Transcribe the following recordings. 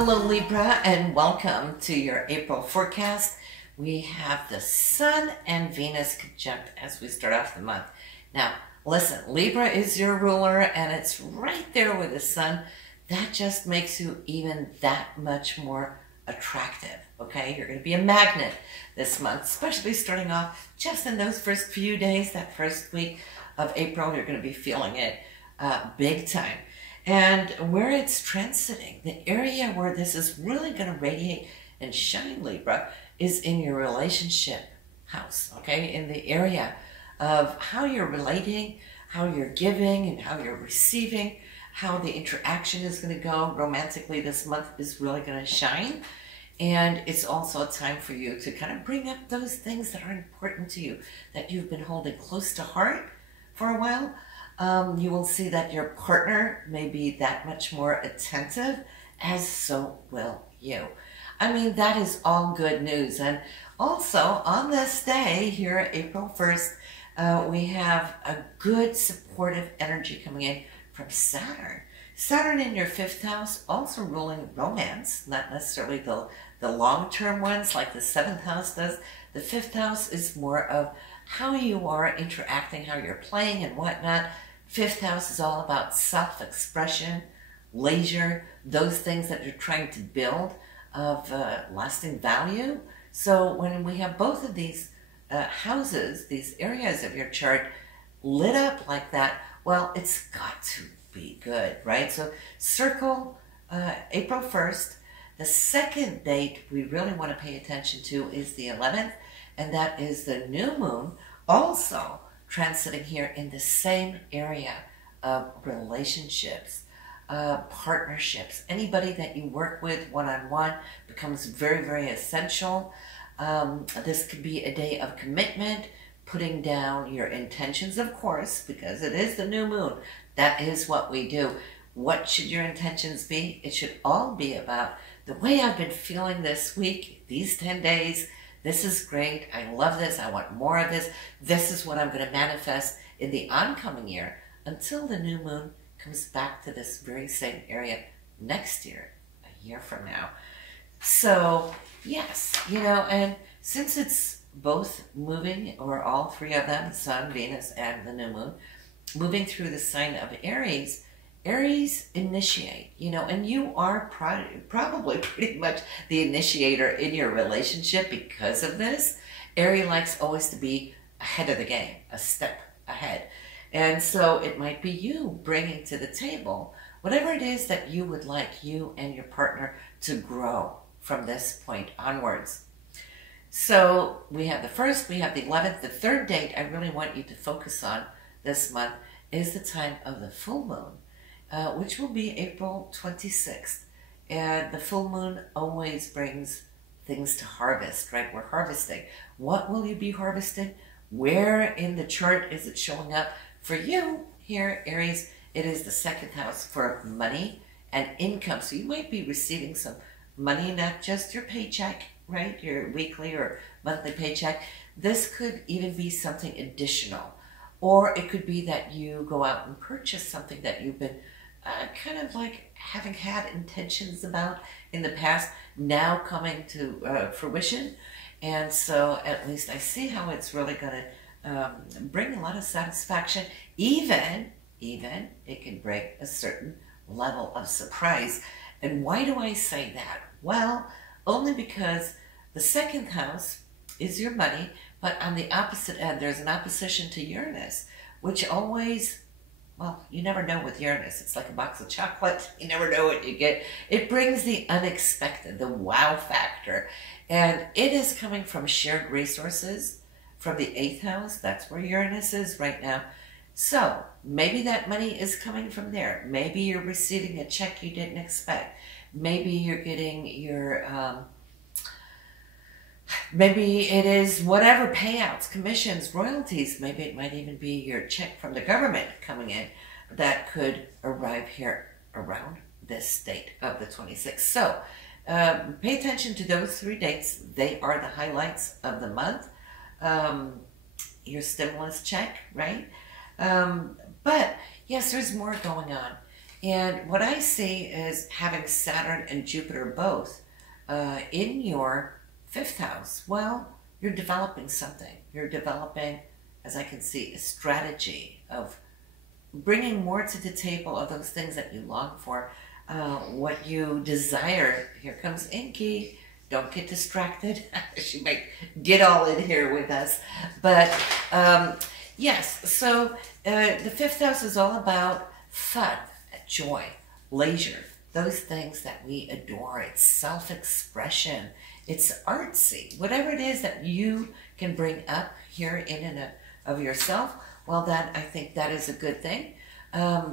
Hello Libra, and welcome to your April forecast. We have the Sun and Venus conjunct as we start off the month. Now listen, Libra is your ruler and it's right there with the Sun. That just makes you even that much more attractive, okay? You're going to be a magnet this month, especially starting off just in those first few days, that first week of April. You're going to be feeling it big time. And where it's transiting, the area where this is really going to radiate and shine, Libra, is in your relationship house, okay? In the area of how you're relating, how you're giving, and how you're receiving, how the interaction is going to go romantically this month is really going to shine. And it's also a time for you to kind of bring up those things that are important to you, that you've been holding close to heart for a while. You will see that your partner may be that much more attentive, as so will you. I mean, that is all good news. And also, on this day, here, April 1st, we have a good supportive energy coming in from Saturn. Saturn in your 5th house, also ruling romance, not necessarily the long-term ones like the 7th house does. The 5th house is more of how you are interacting, how you're playing and whatnot. 5th house is all about self-expression, leisure, those things that you're trying to build of lasting value. So when we have both of these houses, these areas of your chart lit up like that, well, it's got to be good, right? So circle April 1st. The second date we really want to pay attention to is the 11th, and that is the new moon, also transiting here in the same area of relationships, partnerships. Anybody that you work with one-on-one becomes very, very essential. This could be a day of commitment, putting down your intentions, of course, because it is the new moon. That is what we do. What should your intentions be? It should all be about the way I've been feeling this week, these 10 days. This is great. I love this. I want more of this. This is what I'm going to manifest in the oncoming year until the new moon comes back to this very same area next year, a year from now. So, yes, you know, and since it's both moving, or all three of them, Sun, Venus, and the new moon, moving through the sign of Aries, Aries initiate, you know, and you are probably pretty much the initiator in your relationship because of this. Aries likes always to be ahead of the game, a step ahead. And so it might be you bringing to the table whatever it is that you would like you and your partner to grow from this point onwards. So we have the 1st, we have the 11th. The 3rd date I really want you to focus on this month is the time of the full moon, which will be April 26th. And the full moon always brings things to harvest, right? We're harvesting. What will you be harvesting? Where in the chart is it showing up? For you here, Aries, it is the 2nd house for money and income. So you might be receiving some money, not just your paycheck, right? Your weekly or monthly paycheck. This could even be something additional. Or it could be that you go out and purchase something that you've been kind of like having had intentions about in the past, now coming to fruition. And so at least I see how it's really going to bring a lot of satisfaction. Even it can bring a certain level of surprise. And why do I say that? Well, only because the 2nd house is your money, but on the opposite end, there's an opposition to Uranus, which always, well, you never know with Uranus. It's like a box of chocolate. You never know what you get. It brings the unexpected, the wow factor. And it is coming from shared resources from the 8th house. That's where Uranus is right now. So maybe that money is coming from there. Maybe you're receiving a check you didn't expect. Maybe you're getting your, maybe it is whatever payouts, commissions, royalties. Maybe it might even be your check from the government coming in that could arrive here around this date of the 26th. So pay attention to those 3 dates. They are the highlights of the month. Your stimulus check, right? But yes, there's more going on. And what I see is having Saturn and Jupiter both in your 5th house. Well, you're developing something. You're developing, as I can see, a strategy of bringing more to the table of those things that you long for, what you desire. Here comes Inky. Don't get distracted. She might get all in here with us. But yes, so the 5th house is all about fun, joy, leisure, those things that we adore. It's self-expression. It's artsy. Whatever it is that you can bring up here in and of yourself, well, that I think that is a good thing,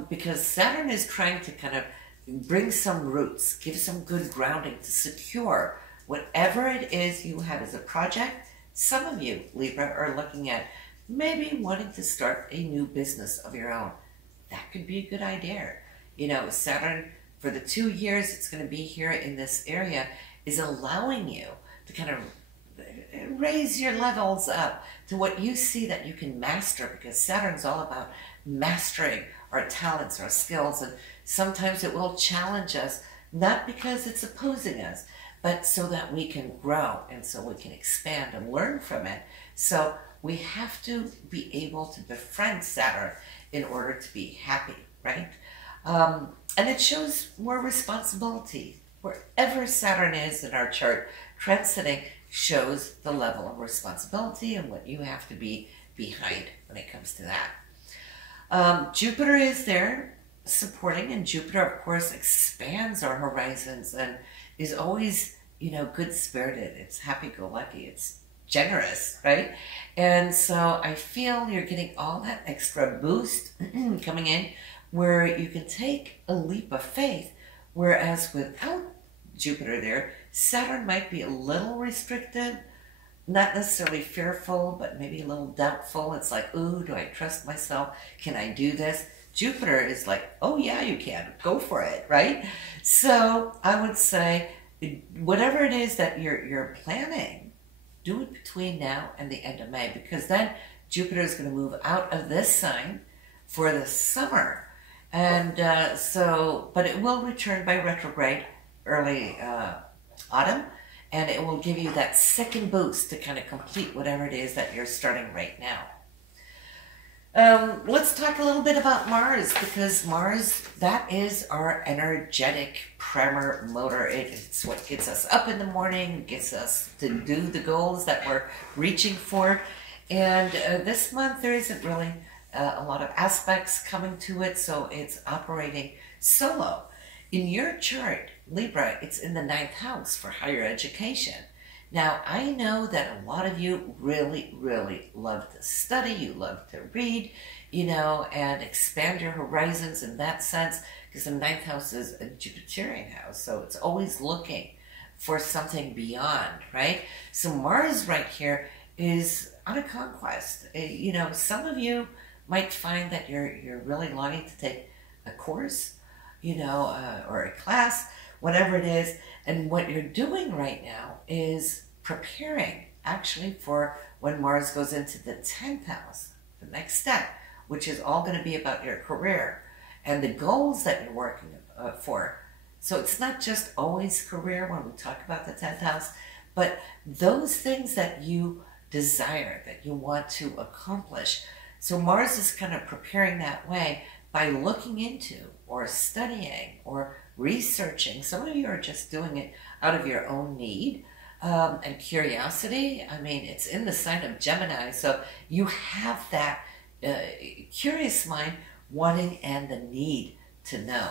because Saturn is trying to kind of bring some roots, give some good grounding to secure whatever it is you have as a project. Some of you, Libra, are looking at maybe wanting to start a new business of your own. That could be a good idea. You know, Saturn, for the 2 years it's going to be here in this area, is allowing you to kind of raise your levels up to what you see that you can master, because Saturn's all about mastering our talents, our skills, and sometimes it will challenge us, not because it's opposing us, but so that we can grow and so we can expand and learn from it. So we have to be able to befriend Saturn in order to be happy, right? And it shows more responsibility. Wherever Saturn is in our chart, transiting shows the level of responsibility and what you have to be behind when it comes to that. Jupiter is there supporting, and Jupiter, of course, expands our horizons and is always, you know, good-spirited. It's happy-go-lucky. It's generous, right? And so I feel you're getting all that extra boost coming in where you can take a leap of faith, whereas without Jupiter there, Saturn might be a little restricted, not necessarily fearful, but maybe a little doubtful. It's like, ooh, do I trust myself? Can I do this? Jupiter is like, oh yeah, you can. Go for it, right? So I would say, whatever it is that you're planning, do it between now and the end of May, because then Jupiter is going to move out of this sign for the summer. And but it will return by retrograde early autumn, and it will give you that second boost to kind of complete whatever it is that you're starting right now. Let's talk a little bit about Mars, because Mars, that is our energetic primer motor. It's what gets us up in the morning, gets us to do the goals that we're reaching for. And this month there isn't really a lot of aspects coming to it, so it's operating solo. In your chart, Libra, it's in the 9th house for higher education. Now, I know that a lot of you really, really love to study, you love to read, you know, and expand your horizons in that sense, because the 9th house is a Jupiterian house, so it's always looking for something beyond, right? So Mars right here is on a conquest. You know, some of you might find that you're really longing to take a course, you know, or a class, whatever it is. And what you're doing right now is preparing actually for when Mars goes into the 10th house, the next step, which is all going to be about your career and the goals that you're working for. So it's not just always career when we talk about the 10th house, but those things that you desire, that you want to accomplish. So Mars is kind of preparing that way by looking into or studying or researching. Some of you are just doing it out of your own need and curiosity. I mean, it's in the sign of Gemini, so you have that curious mind wanting and the need to know.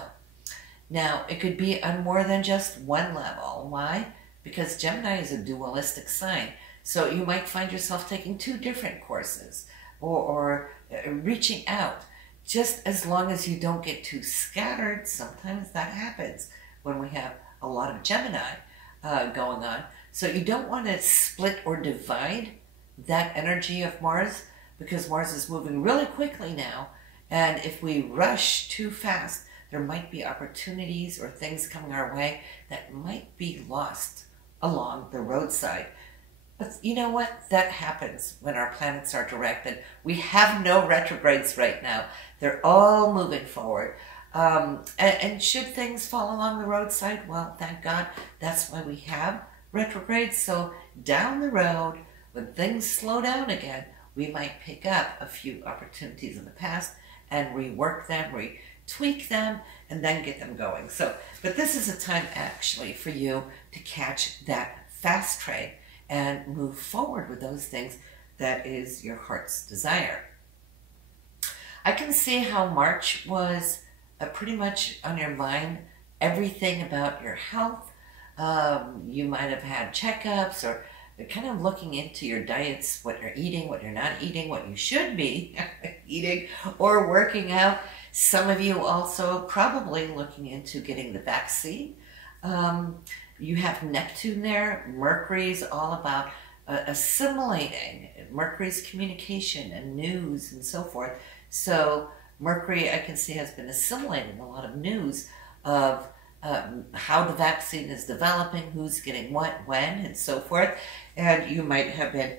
Now, it could be on more than just one level. Why? Because Gemini is a dualistic sign. So you might find yourself taking 2 different courses or reaching out. Just as long as you don't get too scattered, sometimes that happens when we have a lot of Gemini going on. So you don't want to split or divide that energy of Mars, because Mars is moving really quickly now. And if we rush too fast, there might be opportunities or things coming our way that might be lost along the roadside. But you know what? That happens when our planets are direct, and we have no retrogrades right now. They're all moving forward. And should things fall along the roadside, well, thank God, that's why we have retrogrades. So down the road, when things slow down again, we might pick up a few opportunities in the past and rework them, retweak them, and then get them going. So, but this is a time actually for you to catch that fast train and move forward with those things that is your heart's desire. I can see how March was pretty much on your mind, everything about your health. You might have had checkups, or kind of looking into your diets, what you're eating, what you're not eating, what you should be eating, or working out. Some of you also probably looking into getting the vaccine. You have Neptune there. Mercury's all about assimilating. Mercury's communication and news and so forth. So Mercury, I can see, has been assimilating a lot of news of how the vaccine is developing, who's getting what, when, and so forth. And you might have been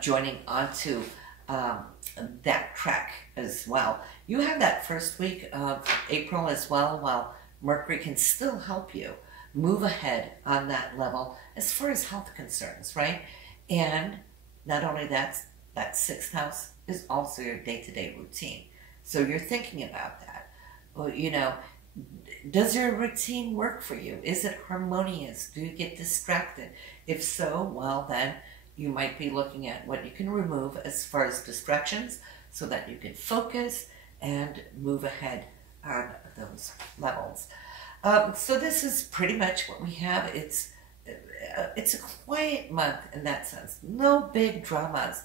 joining onto that track as well. You have that first week of April as well, while Mercury can still help you move ahead on that level as far as health concerns, right? And not only that, that sixth house is also your day-to-day routine. So you're thinking about that. Well, you know, does your routine work for you? Is it harmonious? Do you get distracted? If so, well, then you might be looking at what you can remove as far as distractions so that you can focus and move ahead on those levels. So this is pretty much what we have. It's a quiet month in that sense. No big dramas.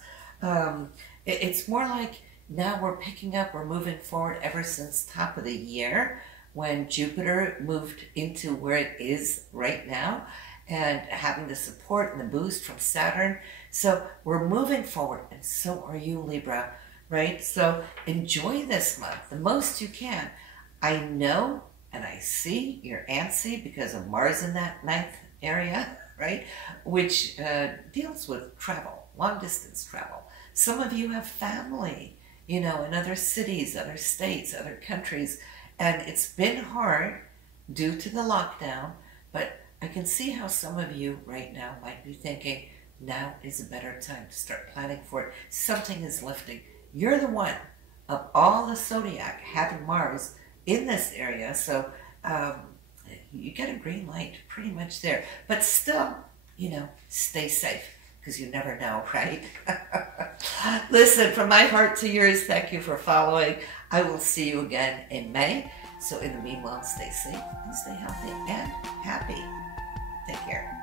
It's more like now we're picking up, we're moving forward ever since top of the year when Jupiter moved into where it is right now and having the support and the boost from Saturn. So we're moving forward, and so are you, Libra, right? So enjoy this month the most you can. I know and I see you're antsy because of Mars in that ninth area, right? Which deals with travel, long distance travel. Some of you have family, you know, in other cities, other states, other countries, and it's been hard due to the lockdown, but I can see how some of you right now might be thinking, now is a better time to start planning for it. Something is lifting. You're the one of all the zodiac having Mars in this area, so you get a green light pretty much there. But still, you know, stay safe, because you never know, right? Listen, from my heart to yours, thank you for following. I will see you again in May. So in the meanwhile, stay safe and stay healthy and happy. Take care.